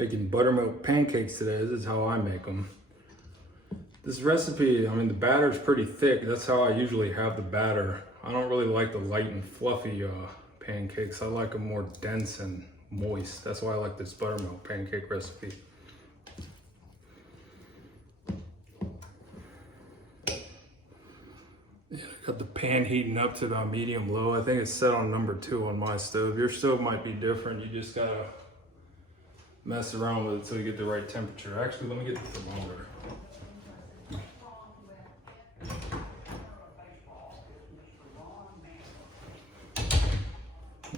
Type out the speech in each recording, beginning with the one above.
Making buttermilk pancakes today. This is how I make them. This recipe, I mean, the batter's pretty thick. That's how I usually have the batter. I don't really like the light and fluffy pancakes. I like them more dense and moist. That's why I like this buttermilk pancake recipe. Yeah, I got the pan heating up to about medium low. I think it's set on number 2 on my stove. Your stove might be different. You just gotta mess around with it until you get the right temperature. Actually, let me get the thermometer.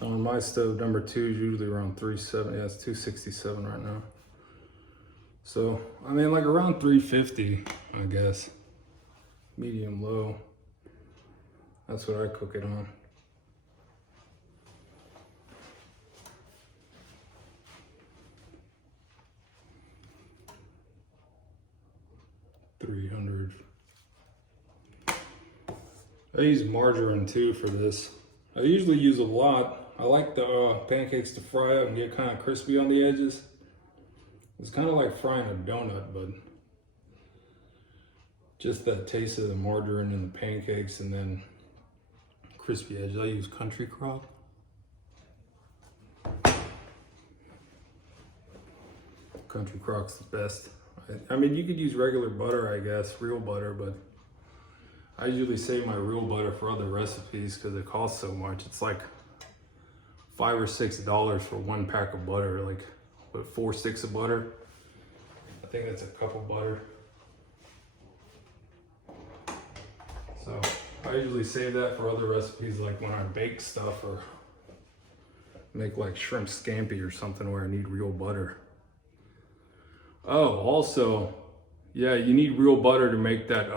On my stove, number 2 is usually around 370. Yeah, it's 267 right now. So, I mean, like around 350, I guess. Medium low. That's what I cook it on. I use margarine too for this. I usually use a lot. I like the pancakes to fry up and get kind of crispy on the edges. It's kind of like frying a donut, but just that taste of the margarine in the pancakes and then crispy edges. I use country crock. Country crock's the best. I mean, you could use regular butter, I guess, real butter, but I usually save my real butter for other recipes because it costs so much. It's like $5 or $6 for 1 pack of butter, like what, 4 sticks of butter. I think that's a cup of butter. So I usually save that for other recipes, like when I bake stuff or make like shrimp scampi or something where I need real butter. Oh, also, yeah, you need real butter to make that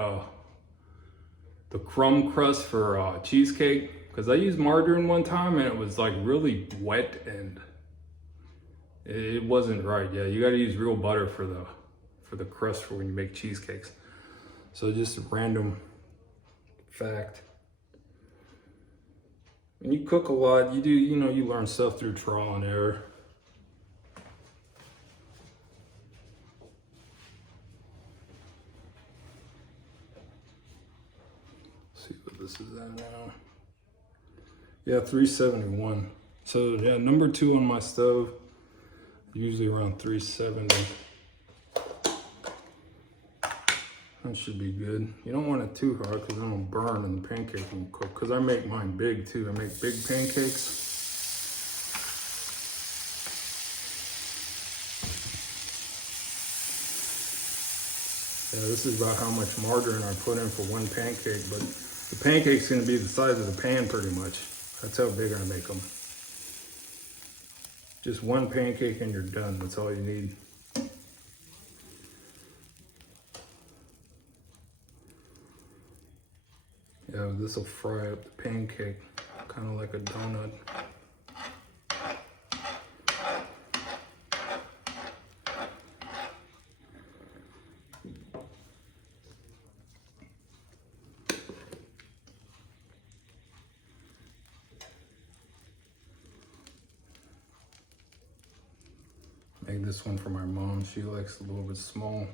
the crumb crust for cheesecake, because I used margarine one time and it was like really wet and it wasn't right. Yeah, you got to use real butter for the crust for when you make cheesecakes. So just a random fact. When you cook a lot, you learn stuff through trial and error. See what this is at now. Yeah, 371. So yeah, number 2 on my stove, usually around 370. That should be good. You don't want it too hot because it'll burn and the pancake won't cook. Because I make mine big too. I make big pancakes. Yeah, this is about how much margarine I put in for 1 pancake, but the pancake's gonna be the size of the pan pretty much. That's how big I make them. Just 1 pancake and you're done. That's all you need. Yeah, this will fry up the pancake, kind of like a donut. Made this one for my mom. She likes a little bit small.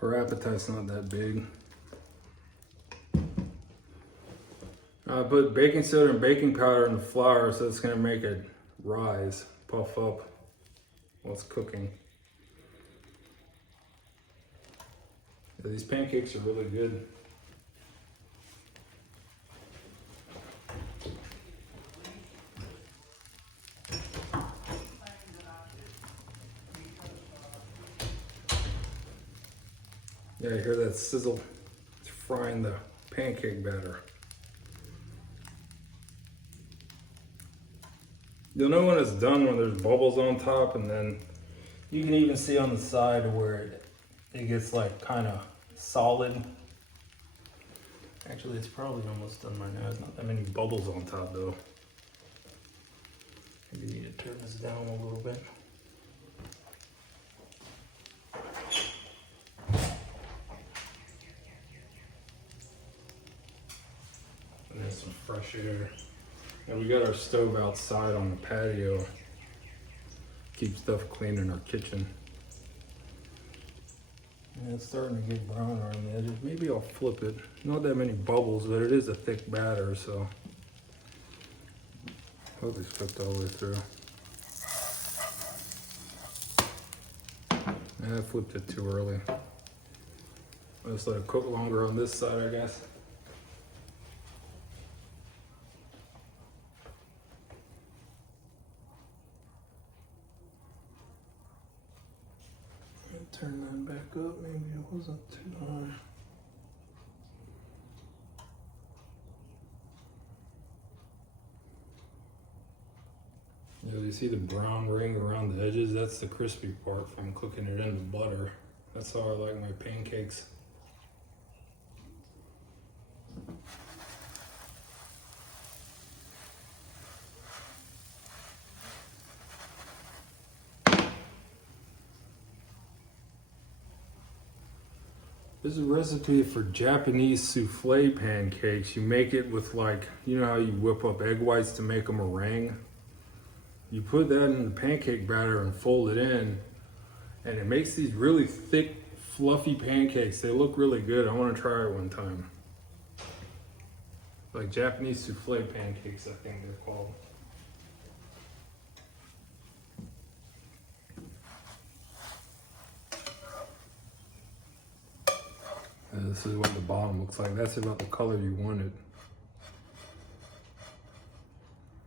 Her appetite's not that big. I put baking soda and baking powder in the flour, so it's gonna make it rise, puff up while it's cooking. Yeah, these pancakes are really good. Yeah, you hear that sizzle? It's frying the pancake batter. You'll know when it's done when there's bubbles on top, and then you can even see on the side where it gets like kind of solid. Actually, it's probably almost done by now. There's not that many bubbles on top though. Maybe you need to turn this down a little bit. And there's some fresh air. And we got our stove outside on the patio. Keep stuff clean in our kitchen. And it's starting to get brown around the edges. Maybe I'll flip it. Not that many bubbles, but it is a thick batter, so hope it's cooked all the way through. And I flipped it too early. I'll just let it cook longer on this side, I guess. Turn that back up, maybe it wasn't too high. Yeah, you see the brown ring around the edges? That's the crispy part from cooking it in the butter. That's how I like my pancakes. This is a recipe for Japanese souffle pancakes. You make it with, like, you know how you whip up egg whites to make a meringue? You put that in the pancake batter and fold it in, and it makes these really thick, fluffy pancakes. They look really good. I want to try it one time. Like Japanese souffle pancakes, I think they're called. And this is what the bottom looks like. That's about the color you wanted.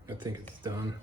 I think it's done.